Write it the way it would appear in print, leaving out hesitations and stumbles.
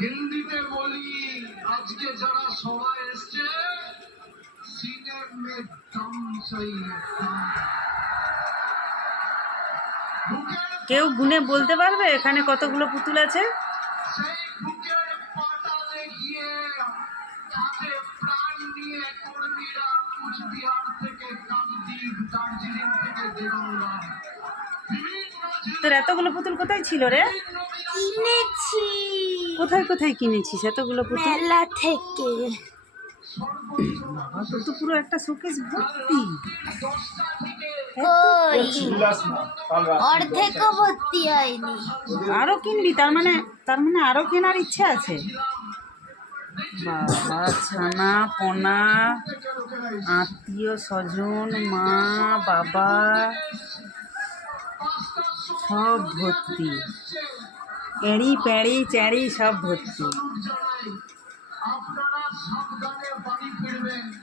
হিন্দিতে বলি, আজকে যারা সবাই এসছে সিনে মে দম চাই। কেউ গুনে বলতে পারবে এখানে কতগুলো পুতুল আছে? সেই বুকের পাতালে গিয়ে হাতে প্রাণ নিয়ে কর্মীরা কুচবিহার থেকে কাকদ্বীপ, দার্জিলিং থেকে দেগঙ্গা, তোর এতগুলো পুতুল কোথায় ছিল রে? কিনেছি কোথায় কোথায় কিনেছিস এতগুলো পুতুল? মেলা থেকে। বাবা, তোর তো পুরো একটা শোকেস ভর্তি। ওই অর্ধেকও ভর্তি হয়নি। আরো কিনবি? তার মানে আরো কেনার ইচ্ছা আছে? বাবা, ছানা পোনা, আত্মীয় স্বজন, মা বাবা সব ভর্তি, এড়ি প্যাড়ি চ্যাড়ি সব ভর্তি। আপনারা সাবধানে